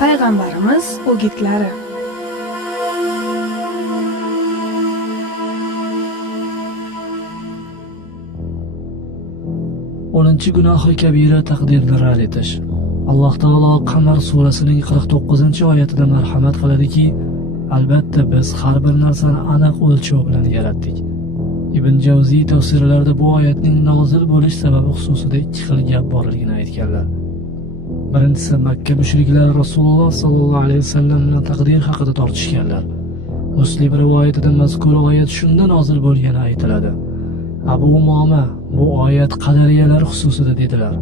Payg'ambarimiz o'gitlari. O'ninchi gunohi kabira taqdirni rad etish. Alloh taolo Qamar surasining 49-oyatida marhamat qiladiki, albatta biz har bir narsani aniq o'lchov bilan yaratdik. Ibn Javziy tafsirlarida bu oyatning nozil bo'lish sababi xususida ikki xil gap borligini aytganlar. Birinchisi, Makka mushriklari Rasululloh sallallohu alayhi vasallam bilan taqdir haqida tortishganlar. Muslim rivoyatida mazkur oyat shunda nozil bo'lgani aytiladi. Abu Umoma bu oyat qadariyalar xususida dedilar.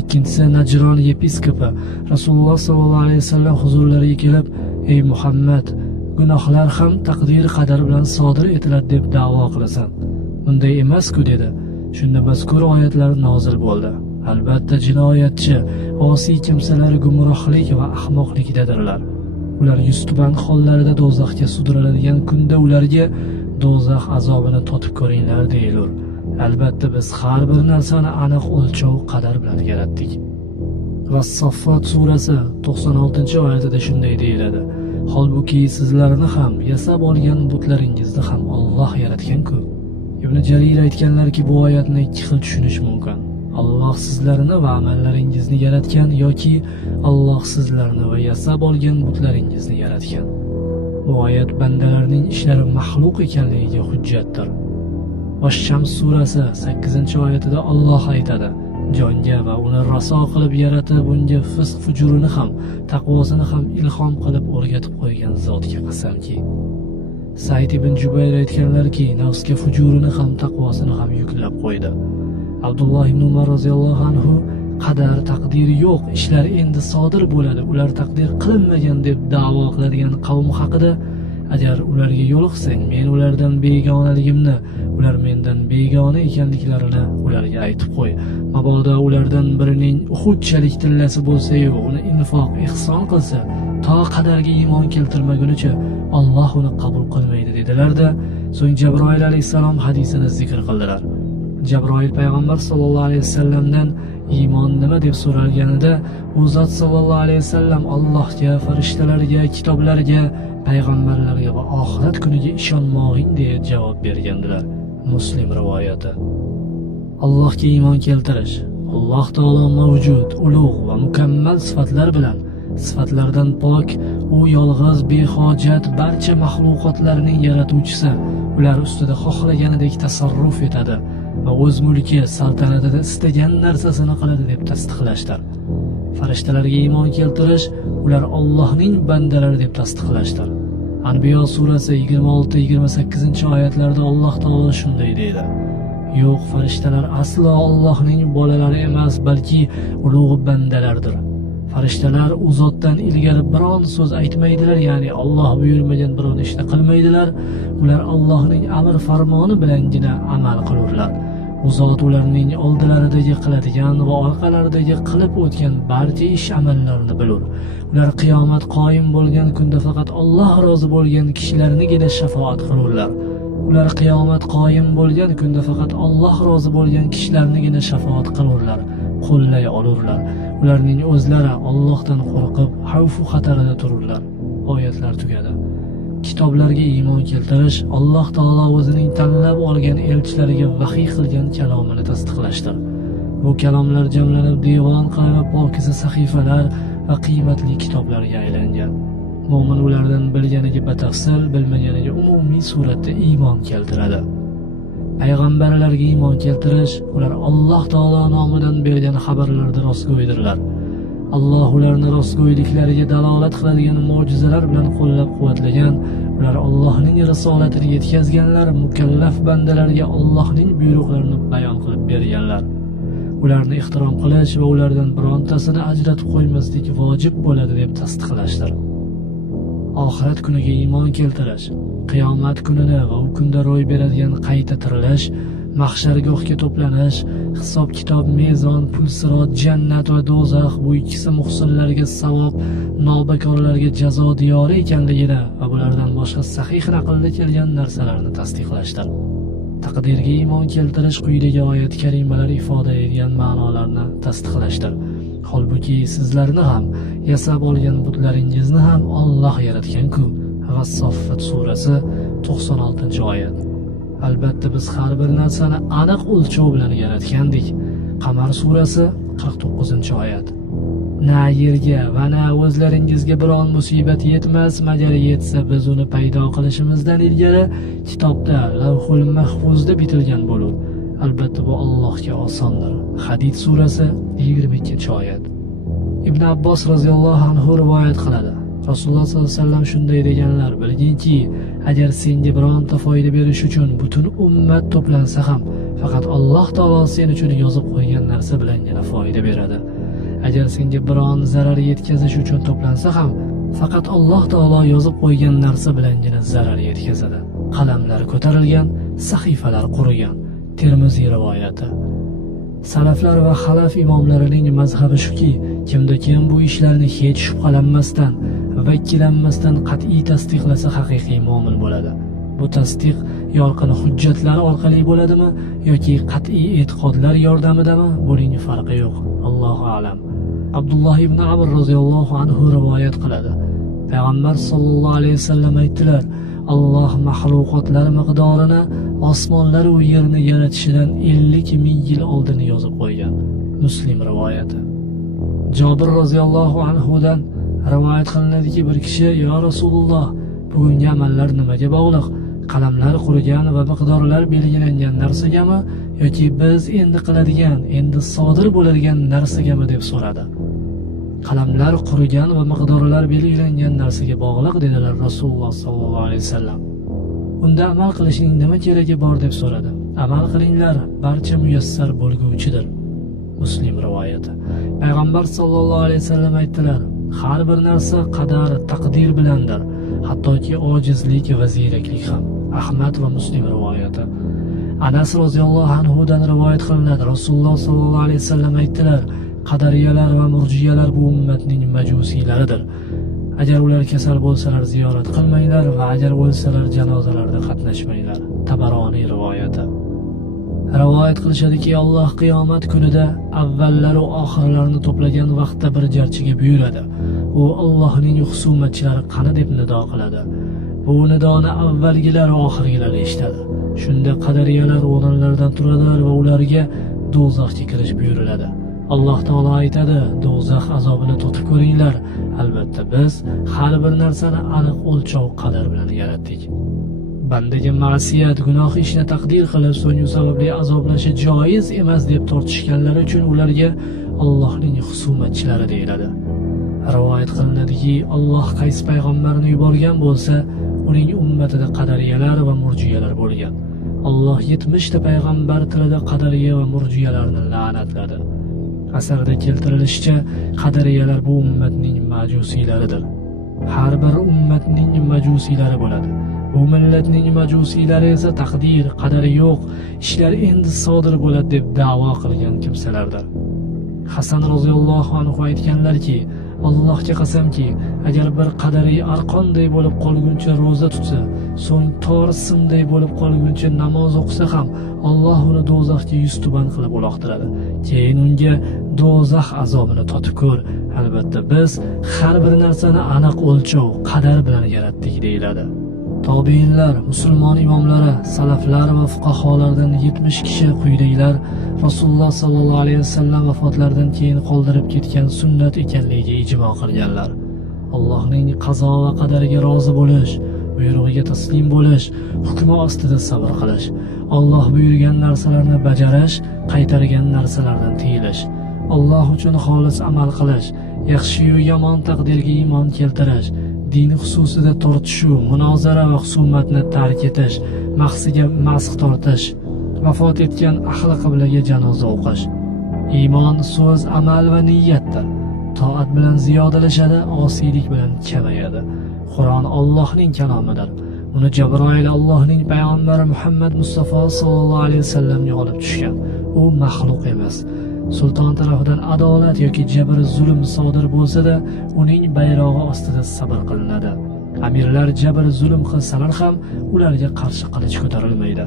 Ikkinchisi, Najron yepiskopi Rasululloh sallallohu alayhi vasallam huzurlariga kelib, "Ey Muhammad, gunohlar ham taqdir qadar bilan sodir etiladi deb da'vo qilasan. Bunday emas-ku" dedi. Shunda mazkur oyatlar nozil bo'ldi. Albatta jinoyatchi, osiy kimsalar gumrohlik va ahmoqlikdadirlar. Ular yuztuban hollarida do'zaxga sudraladigan kunda ularga do'zax azobini totib ko'ringlar deyilur. Albatta biz har bir narsani aniq o'lchov qadar bilan yaratdik. Va Saffot surasi 96-oyatida shunday deyiladi. Holbuki sizlarni ham yasab olgan butlaringizni ham Alloh yaratgan-ku. Ibn Jarir aytganlarki, bu oyatni ikki xil tushunish mumkin. Alloh sizlarni va amallaringizni yaratgan yoki Alloh sizlarni va yasab olgan butlaringizni yaratgan. Bu oyat bandalarning ishlari maxluq ekanligiga hujjatdir. Ash-Shams surasi 8-oyatida Alloh aytadi: jonga va uni raso qilib yaratib, unga fisq fujurini ham, taqvosini ham ilhom qilib o'rgatib qo'ygan zotga qasamki. Said ibn Jubayr aytganlarki, nafsga fujurini ham, taqvosini ham yuklab qo'ydi. Abdulloh ibn Umar roziyallohu anhu qadar taqdir yo'q, ishlar endi sodir bo'ladi, ular taqdir qilinmagan deb da'vo qiladigan qavm haqida: agar ularga yo'liqsang, men ulardan begonaligimni, ular mendan begona ekanliklarini ularga aytib qo'y. Mabodo ulardan birining Uhudchalik tillasi bo'lsa-yu, uni infoq, ihson qilsa, to qadarga iymon keltirmagunicha Alloh uni qabul qilmaydi dedilar-da. So'ng Jabroil alayhisalom hadisini zikr qildilar. Jabroil payg'ambar sallallohu alayhi vasallamdan iymon nima deb so'ralganida, u zot sallallohu alayhi vasallam Allohga, farishtalarga, kitoblarga, payg'ambarlarga va oxirat kuniga ishonmog'ing deya javob bergandilar. Muslim rivoyati. Allohga iymon keltirish, Alloh taolo mavjud, ulug' va mukammal sifatlar bilan, sifatlardan pok, u yolg'iz, behojat, barcha maxluqotlarning yaratuvchisi, ular ustida xohlaganidek tasarruf etadi va o'z mulki, saltanatida istagan narsasini qiladi deb tasdiqlashdir. Farishtalarga iymon keltirish, ular Allohning bandalari deb tasdiqlashdir. Anbiyo surasi 26-28-oyatlarda Alloh taolo shunday deydi: yo'q, farishtalar aslo Allohning bolalari emas, balki ulug' bandalardir. Farishtalar u zotdan ilgari biron so'z aytmaydilar, ya'ni Alloh buyurmagan biron ishni qilmaydilar. Ular Allohning amr farmoni bilangina amal qilurlar. U zot ularning oldilaridagi qiladigan va orqalaridagi qilib o'tgan barcha ish amallarini bilur. Ular qiyomat qoyim bo'lgan kunda faqat Alloh rozi bo'lgan kishilarnigina shafoat qilurlar. Ular qiyomat qoyim bo'lgan kunda faqat Alloh rozi bo'lgan kishilarnigina shafoat qilurlar, qo'llay olurlar. Ularning o'zlari Allohdan qo'rqib, xavf xatarida tururlar. Oyatlar tugadi. Kitoblarga iymon keltirish, Alloh taolo o'zining tanlab olgan elchilariga vahiy qilgan kalomini tasdiqlashdir. Bu kalomlar jamlanib devon qilinib pokiza sahifalar va qiymatli kitoblarga aylangan. Mo'min ulardan bilganiga batafsil, bilmaganiga umumiy suratda iymon keltiradi. Payg'ambarlarga iymon keltirish, ular Alloh taolo nomidan bergan xabarlarda rostgo'ydirlar. Alloh ularni rostgo'yliklariga dalolat qiladigan mo'jizalar bilan qo'llab-quvvatlagan, ular Allohning risolatini yetkazganlar, mukallaf bandalarga Allohning buyruqlarini bayon qilib berganlar. Ularni ehtirom qilish va ulardan birontasini ajratib qo'ymaslik vojib bo'ladi deb tasdiqlashdir. Oxirat kuniga iymon keltirish, qiyomat kunini va u kunda ro'y beradigan qayta tirilish, mahshargohga to'planish, hisob kitob, mezon, pul sirot, jannat va do'zax, bu ikkisi muhsinlarga savob, nobakorlarga jazo diyori ekanligini va bulardan boshqa sahih naqlda kelgan narsalarni tasdiqlashdir. Taqdirga iymon keltirish quyidagi oyat karimalar ifoda etgan ma'nolarni tasdiqlashdir. Holbuki sizlarni ham, yasab olgan butlaringizni ham Alloh yaratgan-ku. As-Soffat surasi 96-oyat. Albatta biz har bir narsani aniq o'lchov bilan yaratgandik. Qamar surasi 49-oyat. Na yerga va na o'zlaringizga biron musibat yetmas, magar yetsa biz uni paydo qilishimizdan ilgari kitobda, Lavhul Mahfuzda bitilgan bo'lur. Albatta bu Allohga osondir. Hadid surasi 22-oyat. Ibn Abbos roziyallohu anhu rivoyat qiladi. Rasululloh sollallohu alayhi vasallam shunday deganlar: bilginki, agar senga bironta foyda berish uchun butun ummat to'plansa ham, faqat Alloh taolo sen uchun yozib qo'ygan narsa bilangina foyda beradi. Agar senga biron zarar yetkazish uchun to'plansa ham, faqat Alloh taolo yozib qo'ygan narsa bilangina zarar yetkazadi. Qalamlar ko'tarilgan, sahifalar qurigan. Termiziy rivoyati. Salaflar va xalaf imomlarining mazhabi shuki, kimda kim bu ishlarni hech shubhalanmasdan va ikkilanmasdan qat'iy tasdiqlasa haqiqiy mo'min bo'ladi. Bu tasdiq yorqin hujjatlar orqali bo'ladimi yoki qat'iy e'tiqodlar yordamidami? Buning farqi yo'q. Allohu a'lam. Abdulloh ibn Amr roziyallohu anhu rivoyat qiladi. Payg'ambar sollallohu alayhi vasallam aytdilar: Alloh mahluqotlar miqdorini osmonlar va yerni yaratishidan 50 ming yil oldin yozib qo'ygan. Muslim rivoyati. Jabir roziyallohu anhudan rivoyat qilinadiki, bir kishi: "Ya Rasululloh, bugungi amallar nimaga bog'liq? Qalamlar qurigan va miqdorlar belgilangan narsagami yoki biz endi qiladigan, endi sodir bo'ladigan narsagami?" deb so'radi. Qalamlar qurigan va miqdorlar belgilangan narsaga bog'liq dedilar Rasululloh sollallohu alayhi vasallam. Unda amal qilishning nima keragi bor deb so'radi. Amal qilinglar, barcha muyassar bo'lguvchidir. Muslim rivoyati. Payg'ambar sollallohu alayhi vasallam aytdilar: har bir narsa qadar, taqdir bilandir, hattoki ojizlik va ziyraklik ham. Ahmad va Muslim rivoyati. Anas roziyallohu anhu dan rivoyat qilinadi. Rasululloh sollallohu alayhi vasallam aytdilar: qadariyalar va murjiyalar bu ummatning majusiylaridir. Agar ular kasal bo'lsalar ziyorat qilmanglar va agar o'lsalar janozalarida qatnashmanglar. Tabaroniy rivoyati. Rivoyat qilishadiki, Alloh qiyomat kunida avvallar va oxirlarni to'plagan vaqtda bir jarchiga buyuradi. U Allohning husumatchilari qani deb nido qiladi. Bu nidoni avvalgilar va oxirgilar eshitadi. Shunda qadariyalar o'rinlaridan turadilar va ularga do'zaxga kirish buyuriladi. Alloh taolo aytadi: do'zax azobini totib ko'ringlar. Albatta biz har bir narsani aniq o'lchov qadar bilan yaratdik. Bandaga ma'siyat, gunoh ishni taqdir qilib, so'ng u sababli azoblashi joiz emas deb tortishganlari uchun ularga Allohning husumatchilari deyiladi. Rivoyat qilinadiki, Alloh qaysi payg'ambarni yuborgan bo'lsa, uning ummatida qadariyalar va murjiyalar bo'lgan. Alloh 70 ta payg'ambar tilida qadariya va murjiyalarni la'natladi. Asarda keltirilishicha, qadariyalar bu ummatning majusiylaridir. Har bir ummatning majusiylari bo'ladi. Bu millatning majusiylari esa taqdir, qadari yo'q, ishlar endi sodir bo'ladi deb da'vo qilgan kimsalardir. Hasan roziyallohu anhu aytganlarki, Allohga qasamki, agar bir qadariy arqonday bo'lib qolguncha roza tutsa, so'ng tor simday bo'lib qolguncha namoz o'qisa ham, Alloh uni do'zaxga yuztuban qilib uloqtiradi. Keyin unga do'zax azobini totib ko'r. Albatta biz har bir narsani aniq o'lchov, qadar bilan yaratdik deyiladi. Tobiinlar, musulmon imomlari, salaflar va fuqaholardan 70 kishi quyidagilar Rasululloh sallallohu alayhi vasallam vafotlaridan keyin qoldirib ketgan sunnat ekanligiga ijmo qilganlar. Allohning qazo va qadariga rozi bo'lish, buyrug'iga taslim bo'lish, hukmi ostida sabr qilish, Alloh buyurgan narsalarni bajarish, qaytargan narsalardan tiyilish, Alloh uchun xolis amal qilish, yaxshi va yomon taqdirga iymon keltirish, din xususida tortishuv, munozara va husumatni tark etish, mahsiga masx tortish, vafot etgan ahli qiblaga janoza o'qish. Iymon so'z, amal va niyatdir. Toat bilan ziyodalashadi, osiylik bilan kamayadi. Qur'on Allohning kalomidir. Uni Jabroil Allohning payg'ambari Muhammad Mustafa sallallohu alayhi vasallamga olib tushgan. U maxluq emas. Sulton tarafidan adolat yoki jabr zulm sodir bo'lsa-da, uning bayrog'i ostida sabr qilinadi. Amirlar jabr zulm qilsalar ham ularga qarshi qilich ko'tarilmaydi.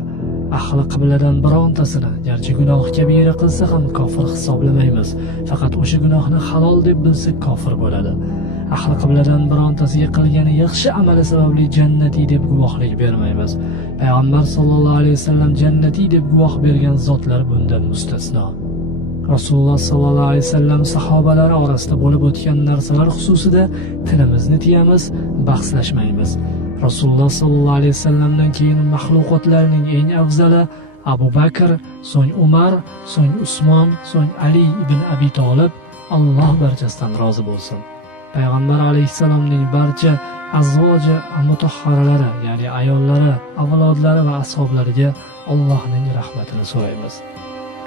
ahli qibladan birontasini garchi gunoh kabira qilsa ham kofir hisoblamaymiz. Faqat o'sha gunohni halol deb bilsa kofir bo'ladi. Ahli qibladan birontasiga qilgani yaxshi amali sababli jannatiy deb guvohlik bermaymiz. Payg'ambar sollallohu alayhi vasallam jannatiy deb guvoh bergan zotlar bundan mustasno. Rasululloh sollallohu alayhi vasallam sahobalari orasida bo'lib o'tgan narsalar xususida tilimizni tiyamiz, bahslashmaymiz. Rasululloh sollallohu alayhi vasallamdan keyin maxluqotlarning eng afzali Abu Bakr, so'ng Umar, so'ng Usmon, so'ng Ali ibn Abi Talib, Alloh barchasidan rozi bo'lsin. Payg'ambar alayhissalomning barcha azvoji mutahharalari, ya'ni ayollari, avlodlari va ashablariga Allohning rahmatini so'raymiz.